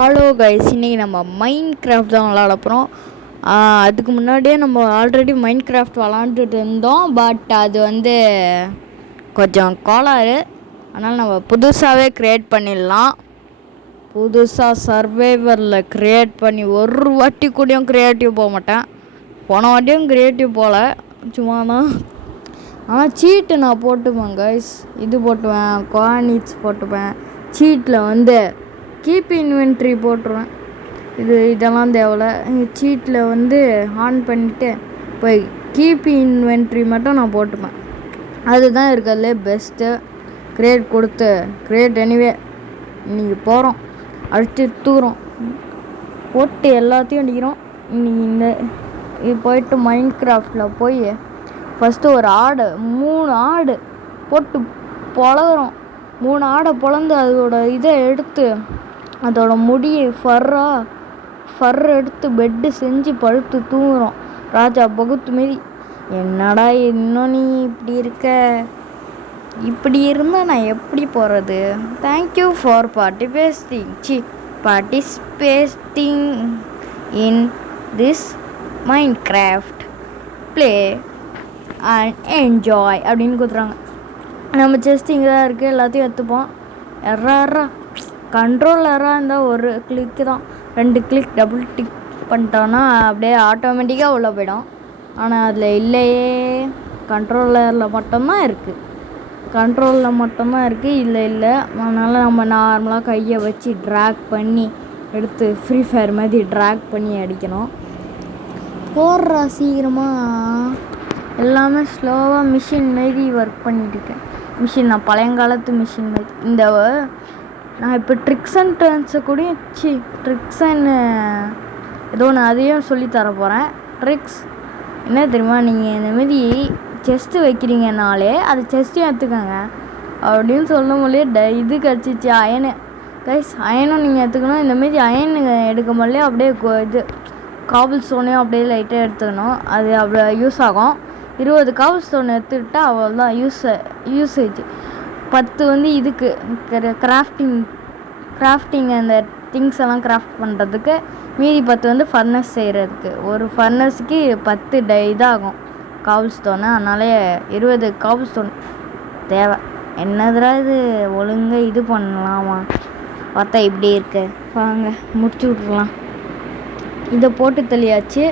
Hello guys, இன்றைக்கி நம்ம mind craft தான் விளாட போகிறோம். அதுக்கு முன்னாடியே நம்ம ஆல்ரெடி மைண்ட் கிராஃப்ட் விளாண்டுட்டு இருந்தோம். பட் அது கொஞ்சம் கோளாறு. அதனால் நம்ம புதுசாகவே க்ரியேட் பண்ணிடலாம். புதுசாக சர்வைவரில் க்ரியேட் பண்ணி ஒரு வாட்டி கூடயும் க்ரியேட்டிவ் போக மாட்டேன். போன வாட்டியும் க்ரியேட்டிவ் போகல, சும்மா தான். ஆனால் சீட்டு நான் போட்டுப்பேன் கைஸ். இது போட்டுவேன், கோஆர்டினேட்ஸ் போட்டுப்பேன். சீட்டில் கீப் இன்வென்ட்ரி போட்டுருவேன். இதெல்லாம் தேவையில்ல. சீட்டில் ஆன் பண்ணிவிட்டு போய் கீப் இன்வென்ட்ரி மட்டும் நான் போட்டுப்பேன். அதுதான் இருக்கிறதுலே பெஸ்ட்டு. கிரியேட் எனிவே இன்றைக்கி போகிறோம், அடித்து தூக்குறோம், போட்டு எல்லாத்தையும் அடிக்கிறோம். இது போயிட்டு மைண்ட் கிராஃப்டில் போய் ஃபஸ்ட்டு ஒரு 3 ஆடு போட்டு பொழகிறோம். 3 ஆடை பொழந்து அதோட இதை எடுத்து, அதோட முடியை ஃபர் எடுத்து பெட்டு செஞ்சு படுத்து தூங்குறோம். ராஜா பகுத்து மாரி. என்னடா இன்னும் நீ இப்படி இருக்க? இப்படி இருந்தால் நான் எப்படி போகிறது? Thank you for participating in this mind craft play and enjoy அப்படின்னு கொடுத்துறாங்க. நம்ம செஸ்ட் இங்கே தான் இருக்குது, எல்லாத்தையும் எடுத்துப்போம். எர்ரா கண்ட்ரோல் இருந்தால் ஒரு கிளிக்கு தான், 2 கிளிக் டபுள் டிக் பண்ணிட்டோன்னா அப்படியே ஆட்டோமேட்டிக்காக உள்ளே போயிடும். ஆனால் அதில் இல்லையே, கண்ட்ரோலரில் மட்டும்தான் இருக்குது. இல்லை. அதனால் நம்ம நார்மலாக கையை வச்சு ட்ராக் பண்ணி எடுத்து ஃப்ரீ ஃபயர் மாதிரி ட்ராக் பண்ணி அடிக்கணும். போடுறா சீக்கிரமாக. எல்லாமே ஸ்லோவாக மிஷின் மாரி ஒர்க் பண்ணிட்டுருக்கேன். நான் பழையங்காலத்து மிஷின் மாதிரி. நான் இப்போ ட்ரிக்ஸ் அண்ட் டர்ன்ஸை கூட ட்ரிக்ஸ் அண்ட் ஏதோ ஒன்று அதையும் சொல்லித்தர போகிறேன். ட்ரிக்ஸ் என்ன தெரியுமா? நீங்கள் இந்தமாரி செஸ்ட்டு வைக்கிறீங்கனாலே அது செஸ்ட்டையும் எடுத்துக்கோங்க அப்படின்னு சொல்லும் போதே இது கிடச்சிச்சு, அயனு. கைஸ், அயனும் நீங்கள் எடுத்துக்கணும். இந்தமாரி அயன் எடுக்கும் போதே அப்படியே இது காபிள் ஸ்டோனையும் அப்படியே லைட்டாக எடுத்துக்கணும். அது அப்படியே யூஸ் ஆகும். 20 காபிள் ஸ்டோன் எடுத்துக்கிட்டால் அவ்வளோதான் யூசேஜ். 10 இதுக்கு கிராஃப்டிங் அந்த திங்ஸ் எல்லாம் கிராஃப்ட் பண்ணுறதுக்கு, மீதி 10 ஃபர்னஸ் செய்கிறதுக்கு. ஒரு ஃபர்னஸுக்கு 10 இதாகும் காபிள் ஸ்டோனு. அதனாலே 20 காபிள் ஸ்டோன் தேவை. என்னதுடா இது, ஒழுங்காக இது பண்ணலாமா? பார்த்தா இப்படி இருக்கு. வாங்க முடிச்சு விட்ருலாம். இதை போட்டு தள்ளியாச்சு.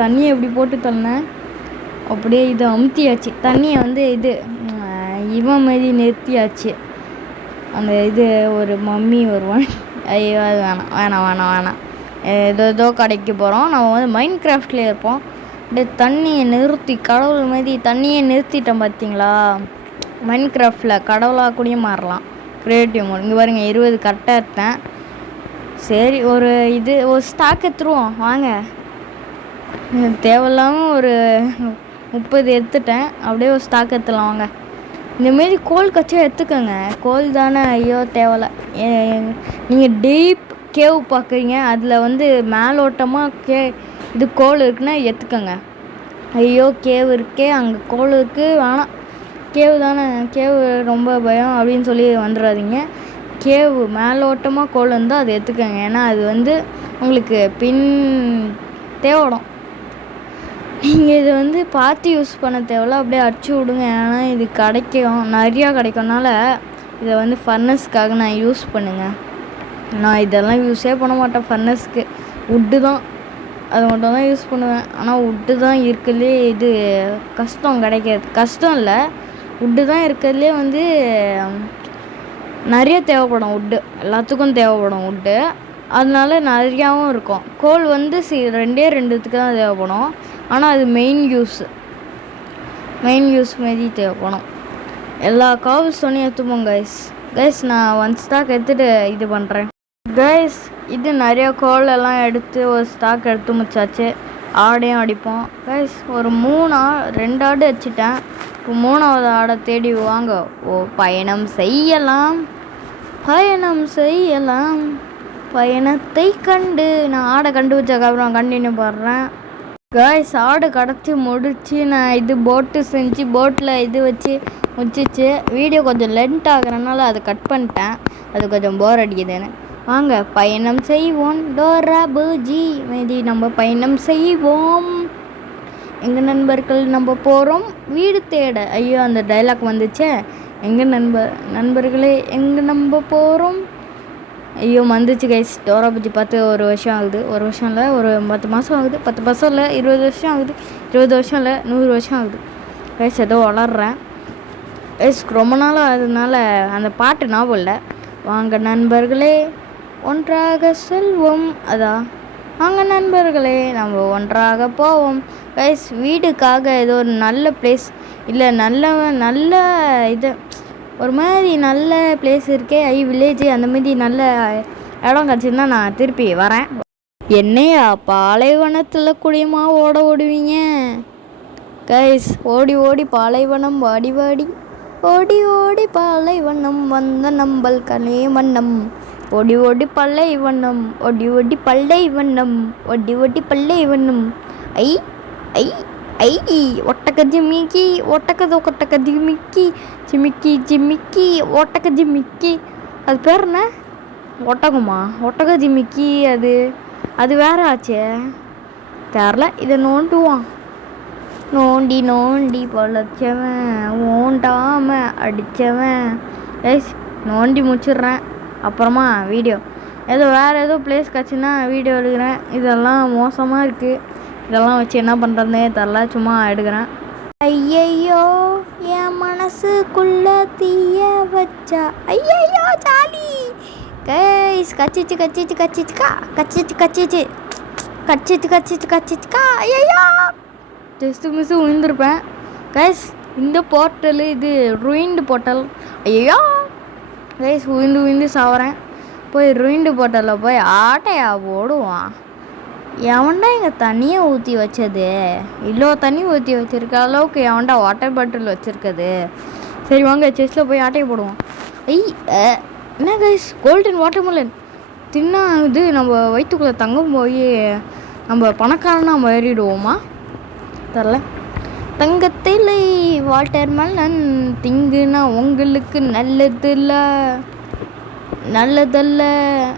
தண்ணியை எப்படி போட்டு தள்ளினேன், அப்படியே இதை அமுத்தியாச்சு. தண்ணியை இவன் மாதிரி நிறுத்தியாச்சு. அந்த ஒரு மம்மி வருவான். ஐயோ, அது வேணாம். ஏதோ கடைக்கு போகிறோம். நம்ம மைண்ட் கிராஃப்ட்லேயே இருப்போம். அப்படியே தண்ணியை நிறுத்தி கடவுள் மாதிரி தண்ணியை நிறுத்திட்டோம். பார்த்தீங்களா? மைண்ட் கிராஃப்டில் கடவுளாக கூட மாறலாம். Creative mode. இங்கே பாருங்கள், 20 கரெக்டாக எடுத்தேன். சரி, ஒரு ஸ்டாக் எடுத்துருவோம் வாங்க. தேவையில்லாமல் ஒரு 30 எடுத்துட்டேன். அப்படியே ஒரு ஸ்டாக் எடுத்துடலாம் வாங்க. இந்தமாரி கோல் கச்சா எடுத்துக்கோங்க. கோல் தானே, ஐயோ தேவையில்ல. நீங்கள் டீப் கேவ் பார்க்குறீங்க, அதில் மேலோட்டமாக இது கோல் இருக்குன்னா எடுத்துக்கோங்க. ஐயோ கேவ் இருக்கே, அங்கே கோல் இருக்குது, வேணாம். கேவ் தானே, கேவ் ரொம்ப பயம் அப்படின்னு சொல்லி வந்துடாதீங்க. கேவ் மேலோட்டமாக கோல் இருந்தால் அதை எடுத்துக்கோங்க. ஏன்னா அது உங்களுக்கு பின் தேவைப்படும். நீங்கள் இது பார்த்து யூஸ் பண்ண தேவையில்ல, அப்படியே அடிச்சு விடுங்க. ஏன்னா இது நிறையா கிடைக்கும்னால இதை ஃபர்னஸ்க்காக நான் யூஸ் பண்ணுங்க. நான் இதெல்லாம் யூஸே பண்ண மாட்டேன். ஃபர்னஸ்க்கு உட்டு தான், அது மட்டும் தான் யூஸ் பண்ணுவேன். ஆனால் உட்டு தான் இருக்கிறதுலே இது கஷ்டம் கிடைக்காது. கஷ்டம் இல்லை, உட்டு தான் இருக்கிறதுலே நிறைய தேவைப்படும். உட்டு எல்லாத்துக்கும் தேவைப்படும் உட்டு. அதனால நிறையாவும் இருக்கும். கோல் 2 தான் தேவைப்படும். ஆனால் அது மெயின் யூஸ் மாரி தேவைப்படும். எல்லா காபிள் ஸ்டோனையும் எடுத்துப்போம் கைஸ். நான் 1 ஸ்டாக் எடுத்துகிட்டு இது பண்ணுறேன் கைஸ். இது நிறையா கோல் எல்லாம் எடுத்து ஒரு ஸ்டாக் எடுத்து முடிச்சாச்சு. ஆடையும் அடிப்போம் கைஸ். ஒரு 2 ஆடு வச்சுட்டேன். இப்போ 3வது ஆடை தேடி வாங்க. பயணம் செய்யலாம். பயணத்தை கண்டு நான் ஆடை கண்டுபிடிச்சதுக்கப்புறம் கண்டினியூ பண்ணுறேன் கைஸ். ஆடு கடத்தி முடிச்சு நான் போட்டு செஞ்சு போட்டில் வச்சு முடிச்சிச்சு. வீடியோ கொஞ்சம் லென்த் ஆகுறதுனால அதை கட் பண்ணிட்டேன். அது கொஞ்சம் போர் அடிக்குதுன்னு. வாங்க பயணம் செய்வோம் டோரா பூஜி மீதி நம்ம பயணம் செய்வோம். எங்கள் நண்பர்கள் நம்ம போகிறோம் வீடு தேட. ஐயோ அந்த டைலாக் வந்துச்சே. எங்கள் நண்பர்களே எங்கே நம்ம போகிறோம். ஐயோ வந்துச்சு கைஸ். டோரா பூஜி பார்த்து ஒரு வருஷம் ஆகுது. ஒரு வருஷம் இல்லை, ஒரு 10 மாதம் ஆகுது. 10 மாதம் இல்லை, 20 வருஷம் ஆகுது. 20 வருஷம் இல்லை, 100 வருஷம் ஆகுது கைஸ். ஏதோ வளர்றேன் கைஸ். ரொம்ப நாளாக அதனால அந்த பாட்டு ஞாபகம் இல்லை. வாங்க நண்பர்களே ஒன்றாக செல்வோம். அதான் வாங்க நண்பர்களே நம்ம ஒன்றாக போவோம் கைஸ். வீடுக்காக ஏதோ ஒரு நல்ல பிளேஸ் இல்லை, நல்ல இது ஒரு மாதிரி நல்ல பிளேஸ் இருக்கே, வில்லேஜ் அந்த மாதிரி நல்ல இடம் கிடச்சிருந்தா நான் திருப்பி வரேன். என்னையா பாலைவனத்தில் குடியுமா ஓடுவீங்க கைஸ்? ஓடி ஓடி பாலைவனம் வாடி வாடி, ஓடி ஓடி பாலைவனம் வந்த நம்பல் கனே வண்ணம், ஓடி ஓடி பல்லை வண்ணம், ஓடி ஓடி பல்லை வண்ணம், ஓடி ஓடி பல்லை வண்ணம். ஐ ஐ ஐ ஒட்டக்க ஜிமிக்கி ஒட்டக்கதோ கொட்டக்க ஜிமிக்கி ஜிமிக்கி ஜிமிக்கி ஒட்டக்க ஜிமிக்கி. அது பேர் என்ன? ஒட்டகமா? ஒட்டக ஜிமிக்கி அது வேற ஆச்சே தெரில. இதை நோண்டுவான். நோண்டி நோண்டி பொழைச்சவன் ஓண்டாம அடித்தவன் கைஸ். நோண்டி முடிச்சிடுறேன். அப்புறமா வீடியோ ஏதோ வேறு ஏதோ பிளேஸ் கிடச்சுன்னா வீடியோ எடுக்கிறேன். இதெல்லாம் மோசமாக இருக்குது. இதெல்லாம் வச்சு என்ன பண்ணுறதுனே தெரில, சும்மா எடுக்கிறேன். ஐயையோ என் மனசுக்குள்ள தீய வச்சா ஐயையோ ஜாலி கைஸ். கச்சிச்சு கச்சிச்சு கச்சிச்சுக்கா கச்சிச்சு கச்சிச்சு கச்சிச்சு கச்சிச்சு கச்சிச்சுக்கா. ஐயையோ ஜஸ்ட்டு மிஸ்ஸு விழுந்திருப்பேன் கைஸ். இந்த போர்ட்டல் இது ருயின்டு போர்ட்டல். ஐயோ கைஸ் விழுந்து சாவறேன். போய் ருயின்டு போர்ட்டலில் போய் ஆட்டையா ஓடுவான். எவன்டா இங்கே தண்ணியை ஊற்றி வச்சது? இவ்வளோ தண்ணி ஊற்றி வச்சுருக்க அளவுக்கு எவன்டா வாட்டர் பாட்டில் வச்சுருக்குது? சரி வாங்க செஸ்ட்டில் போய் ஆட்டையை போடுவோம். என்ன கைஸ் கோல்டன் வாட்டர்மெலன் தின்னா இது நம்ம வயிற்றுக்குள்ளே தங்கம் போய் நம்ம பணக்காரனா மாறிடுவோமா தெரில. தங்கத்தில் வாட்டர்மெலன் திங்குனா உங்களுக்கு நல்லதல்ல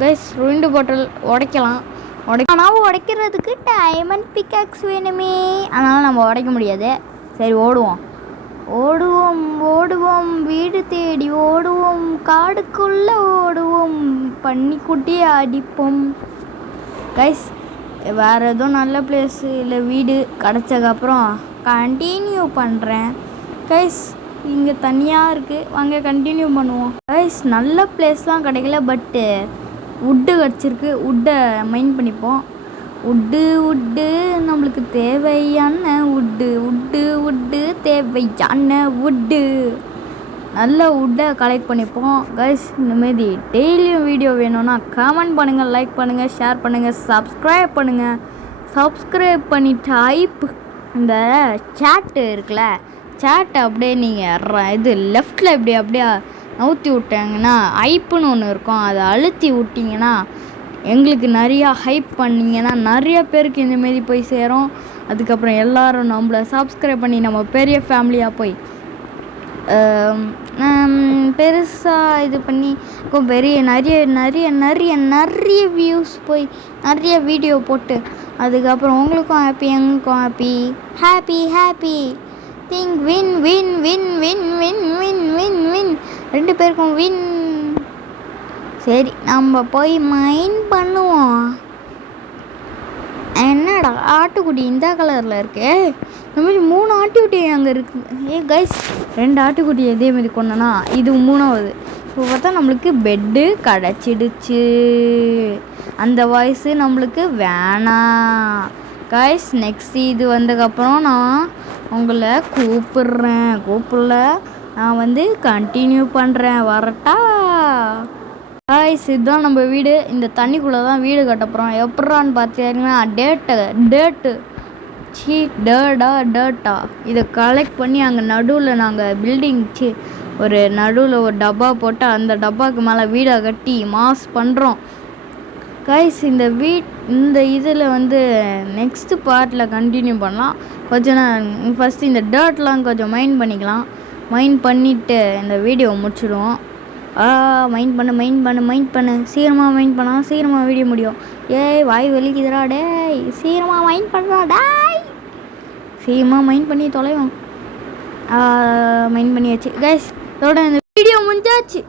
கைஸ். ருயின்டு பாட்டில் உடைக்கலாம். ஆனால் உடைக்கிறதுக்கு டைமண்ட் பிக்காக்ஸ் வேணுமே, அதனால் நம்ம உடைக்க முடியாது. சரி ஓடுவோம் ஓடுவோம் ஓடுவோம் வீடு தேடி ஓடுவோம், காடுக்குள்ளே ஓடுவோம், பன்னிக்குட்டியை அடிப்போம் கைஸ். வேறு எதுவும் நல்ல பிளேஸு இல்லை வீடு கிடச்சதுக்கப்புறம் கண்டினியூ பண்ணுறேன் கைஸ். இங்கே தனியாக இருக்குது, வாங்க கண்டினியூ பண்ணுவோம் கைஸ். நல்ல பிளேஸ்லாம் கிடைக்கல, பட்டு வுட்டு கிடச்சிருக்கு. வுட்டை மைண்ட் பண்ணிப்போம். வுட்டு நம்மளுக்கு தேவையான வுட்டு தேவையான வுட்டு. நல்ல வுட்டை கலெக்ட் பண்ணிப்போம் கைஸ். இந்தமாரி டெய்லியும் வீடியோ வேணும்னா கமெண்ட் பண்ணுங்கள், லைக் பண்ணுங்கள், ஷேர் பண்ணுங்கள், சப்ஸ்கிரைப் பண்ணுங்கள். சப்ஸ்கிரைப் பண்ணிட்டு இந்த சேட்டு இருக்குல்ல, சேட்டை அப்படியே நீங்கள் இது லெஃப்டில் அப்படியே நவுத்தி விட்டாங்கன்னா ஹைப்புன்னு ஒன்று இருக்கும், அதை அழுத்தி விட்டிங்கன்னா எங்களுக்கு நிறையா ஹைப் பண்ணிங்கன்னா நிறைய பேருக்கு இந்தமாரி போய் சேரும். அதுக்கப்புறம் எல்லோரும் நம்மளை சப்ஸ்கிரைப் பண்ணி நம்ம பெரிய ஃபேமிலியாக போய் பெருசாக இது பண்ணி பெரிய நிறைய வியூஸ் போய் நிறைய வீடியோ போட்டு அதுக்கப்புறம் உங்களுக்கும் ஹாப்பி எங்களுக்கும் happy think win win win win win win win win ரெண்டு பேருக்கும் வின். சரி நம்ம போய் மைண்ட் பண்ணுவோம். என்னடா ஆட்டுக்குட்டி இந்த கலரில் இருக்கு? இந்த மாதிரி 3 ஆட்டுக்குட்டி அங்கே இருக்குது கைஸ். 2 ஆட்டுக்குட்டி இதேமாரி கொண்டனா இது 3வது. இப்போ பார்த்தா நம்மளுக்கு பெட்டு கிடச்சிடுச்சு. அந்த வாய்ஸு நம்மளுக்கு வேணாம் கைஸ். நெக்ஸ்ட் இது வந்ததுக்கப்புறம் நான் உங்களை கூப்பிடல நான் கண்டினியூ பண்ணுறேன். வரட்டா கைஸ்? இதுதான் நம்ம வீடு. இந்த தண்ணிக்குள்ளே தான் வீடு கட்டப்போகிறோம். எப்படான்னு பார்த்தீங்கன்னா டேட்டா இதை கலெக்ட் பண்ணி அங்கே நடுவில் நாங்கள் பில்டிங் நடுவில் ஒரு டப்பா போட்டு அந்த டப்பாவுக்கு மேலே வீடை கட்டி மாஸ் பண்ணுறோம் கைஸ். இந்த இதில் நெக்ஸ்ட்டு பார்ட்டில் கண்டினியூ பண்ணலாம். கொஞ்சம் ஃபஸ்ட்டு இந்த டேர்ட்லாம் கொஞ்சம் மைண்ட் பண்ணிக்கலாம். மைண்ட் பண்ணிவிட்டு இந்த வீடியோ முடிச்சிடுவோம். மைண்ட் பண்ணு சீக்கிரமாக மைண்ட் பண்ணால் சீக்கிரமாக வீடியோ முடியும். ஏய் வாய் வலிக்குதுடா டேய், சீக்கிரமாக மைண்ட் பண்ணுறா டேய், சீக்கிரமாக மைண்ட் பண்ணி தொலைவோம். மைண்ட் பண்ணியாச்சு கைஸ். இதோட இந்த வீடியோ முடிஞ்சாச்சு.